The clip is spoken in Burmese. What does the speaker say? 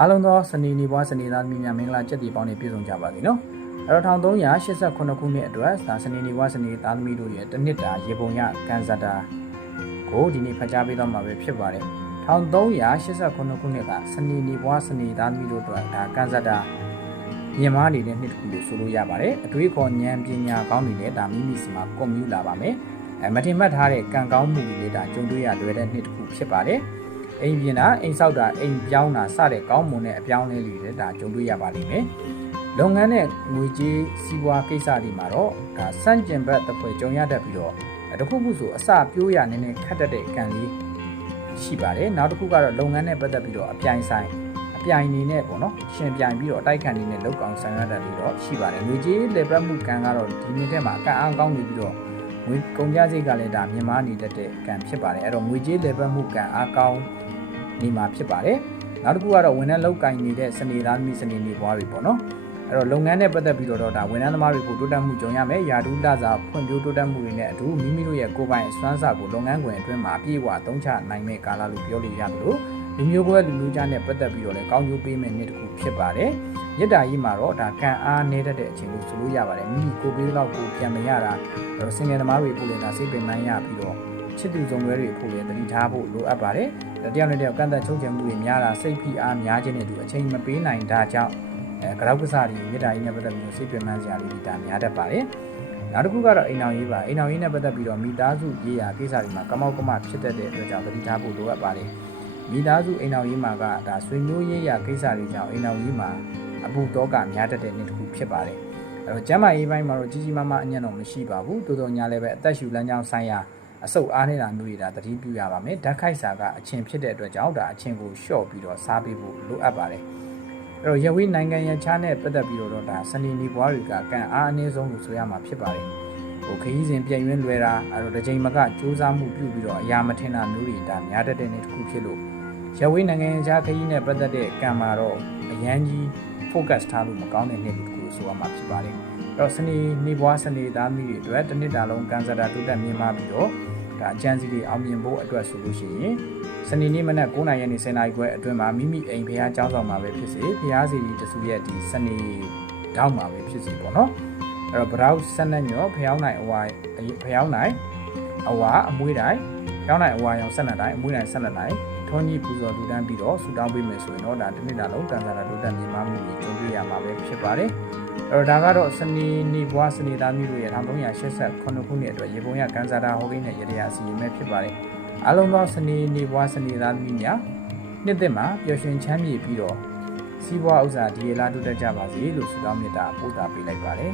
အားလုံးသောစနေနေ့ဘွားစနေသားသမီးများမင်္ဂလာချက်တီပေါင်းနဲ့ပြည့်စုံကြပါစေနော်အဲ့တော့1389ခုနှစ်အတွက်ဒါစနေနေ့ဘွားစနေသားသမီးတို့ရဲ့တစ်နှစ်တာရေပုံရကန်ဇာတာကိုဒီနေ့ဖတ်ကြားပေးသွားမှာပဲဖြစ်ပါတယ်1389ခုနှစ်ကစနေနေ့ဘွားစနေသားသမီးတို့အတွက်ဒါကန်ဇာတာမြန်မာနေတဲ့နှစ်တစ်ခုလို့ဆိုလို့ရပါတယ်အတွေးခေါ်ဉာဏ်ပညာကောင်းတွေနဲ့ဒါမိမိစီမှာကွန်မြူလာပါမယ်မတင်မှတ်ထားတဲ့ကံကောင်းမှုတွေဒါကြုံတွေ့ရလွယ်တဲ့နှစ်တစ်ခုဖြစ်ပါတယ်အိမ်ပြင်တာအိမ်ဆောက်တာအိမ်ပြောင်းတာစတဲ့ကောင်းမွန်တဲ့အပြောင်းအလဲတွေဒါကြုံတွေ့ရပါလိမ့်မယ်။လုပ်ငန်းနဲ့ငွေကြေးစီးပွားကိစ္စတွေမှာတော့ဒါစန့်ကျင်ဘက်တစ်ဖွဲ့ကြုံရတတ်ပြီးတော့တခုခုဆိုအစပြိုးရနည်းနည်းခတ်တတ်တဲ့အကံလေးရှိပါတယ်။နောက်တစ်ခုကတော့လုပ်ငန်းနဲ့ပတ်သက်ပြီးတော့အပြိုင်နေနဲ့ပေါ့နော်ရှင်ပြိုင်ပြီးတော့အတိုက်ခံနေနဲ့လောက်ကောင်ဆောင်ရတတ်ပြီးတော့ရှိပါတယ်။ငွေကြေးလေပတ်မှုကံကတော့ဒီနှစ်ထဲမှာအကန့်အားကောင်းနေပြီးတော့ငွေကုန်ကျစရိတ်ကလည်းဒါမြင့်မားနေတတ်တဲ့အကံဖြစ်ပါတယ်။အဲ့တော့ငွေကြေးလေပတ်မှုကံအားကောင်းနေမှာဖြစ်ပါတယ်နောက်တစ်ခုကတော့ဝန်ထမ်းလုပ်ကိုင်နေတဲ့စနေသားသမီးစနေနေဘွားတွေပေါ့နော်အဲ့တော့လုပ်ငန်းနဲ့ပတ်သက်ပြီးတော့ဒါဝန်ထမ်းသမားတွေကိုတိုးတက်မှုကြုံရမယ်ယာတူးလစာဖွံ့ဖြိုးတိုးတက်မှုတွေနဲ့အတူမိမိတို့ရဲ့ကိုယ်ပိုင်အစွမ်းစာကိုလုပ်ငန်းခွင်အတွင်းမှာအပြည့်အဝသုံးချနိုင်မဲ့ကာလလို့ပြောလို့ရတယ်လို့လူမျိုးပွဲလူမျိုးကြားနဲ့ပတ်သက်ပြီးတော့လည်းကောင်းကျိုးပေးမဲ့နေ့တစ်ခုဖြစ်ပါတယ်ရစ်တာကြီးမှာတော့ဒါကံအားနေတတ်တဲ့အချိန်ကိုဆိုလို့ရပါတယ်မိမိကိုပေးတော့ကိုပြန်မရတာစင်ငယ်သမားတွေပို့လည်းဒါစိတ်ပင်ပန်းရပြီးတော့ချစ်သူစုံတွဲတွေပို့လည်းတတိထားဖို့လိုအပ်ပါတယ်တယောက်နဲ့တယောက်ကန့်သက်ချုပ်ချယ်မှုတွေများတာစိတ်ဖိအားများခြင်းနဲ့သူအချိန်မပေးနိုင်တာကြောင့်ကရောက်ကစားတွေမြေတားကြီးနဲ့ပတ်သက်ပြီးစိတ်ပြင်းမှန်းစရာတွေဒါများတတ်ပါတယ်နောက်တစ်ခုကတော့အိမ်အောင်ရေးပါအိမ်အောင်ရေးနဲ့ပတ်သက်ပြီးတော့မိသားစုရေးရာကိစ္စတွေမှာကမောက်ကမဖြစ်တတ်တဲ့အတွက်ကြောင့်တတိထားဖို့လိုအပ်ပါတယ်မိသားစုအိမ်အောင်ရေးမှာကဒါဆွေမျိုးရေးရာကိစ္စတွေကြောင့်အိမ်အောင်ရေးမှာအပူတော့ကများတတ်တဲ့နေ့တစ်ခုဖြစ်ပါတယ်အဲ့တော့ကျမ်းမာရေးပိုင်းမှာတော့ကြီးကြီးမားမားအညံ့တော့မရှိပါဘူးတိုးတော်ညာလည်းပဲအသက်ရှူလမ်းကြောင်းဆိုင်ရာအဆုတ်အားနေတာမျိုးတွေဒါသတိပြုရပါမယ်ဓာတ်ခိုက်စာကအချင်းဖြစ်တဲ့အတွက်ကြောင့်ဒါအချင်းကိုလျှော့ပြီးတော့စားပေးဖို့လိုအပ်ပါတယ်အဲ့တော့ရဝေးနိုင်ငံရခြားနဲ့ပတ်သက်ပြီးတော့ဒါစနေနေဘွားတွေကကံအားအနည်းဆုံးလို့ဆိုရမှာဖြစ်ပါတယ်ခရီးစဉ်ပြည့်ရင်းလွယ်တာအဲ့တော့တစ်ချိန်မကစူးစမ်းမှုပြုပြီးတော့အရာမထင်တာမျိုးတွေဒါများတတ်တဲ့နေ့တစ်ခုဖြစ်လို့ရဝေးနိုင်ငံရခြားခရီးနဲ့ပတ်သက်တဲ့ကံမှာတော့အရန်ကြီး focus ထားလို့မကောင်းတဲ့နေ့တစ်ခုဆိုရမှာဖြစ်ပါတယ်အဲ့တော့စနေနေဘွားစနေသားမိတွေအတွက်တစ်နှစ်တာလုံးကန်ဆာတာတိုးတက်မြင့်မားပြီးတော့ဒါအကျန်းစီတွေအောင်မြင်ဖို့အတွက်ဆိုလို့ရှိရင်စနေနေ့မနက်9:00နာရီနဲ့10:00နာရီခွဲအတွင်းမှာမိမိအိမ်ဖျားကျောင်းဆောင်မှာပဲဖြစ်စေဖျားစီတစုရဲ့ဒီစနေတောက်မှာပဲဖြစ်စေပေါ့နော်အဲ့တော့ဘရောက်ဆက်နဲ့ညောဖျောင်းနိုင်အဝါဖျောင်းနိုင်အဝါအမွှေးတိုင်းဖျောင်းနိုင်အဝါရောင်12တိုင်းအမွှေးတိုင်း12တိုင်းထုံးကြီးပူဇော်လူတန်းပြီးတော့ဆူတောင်းပေးမယ်ဆိုရင်တော့ဒါတစ်နှစ်တာလုံးကန်ဆာတာတိုးတက်မြင့်မားမှုကိုကြုံတွေ့ရမှာပဲဖြစ်ပါတယ်အဲ့တော့ဒါကတော့စနေနေ့ဘွားစနေသားမျိုးတို့ရဲ့1389ခုနှစ်အတွက်ရေပုံရကန်ဆာတာဟောကိန်းနဲ့ရတရားအစီအမံဖြစ်ပါတယ်အားလုံးသောစနေနေ့ဘွားစနေသားမျိုးများနှစ်သက်မှာပျော်ရွှင်ချမ်းမြေ့ပြီးတော့စီးပွားဥစ္စာဒီလာတိုးတက်ကြပါစေလို့ဆုတောင်းမေတ္တာပို့သပေးလိုက်ပါတယ်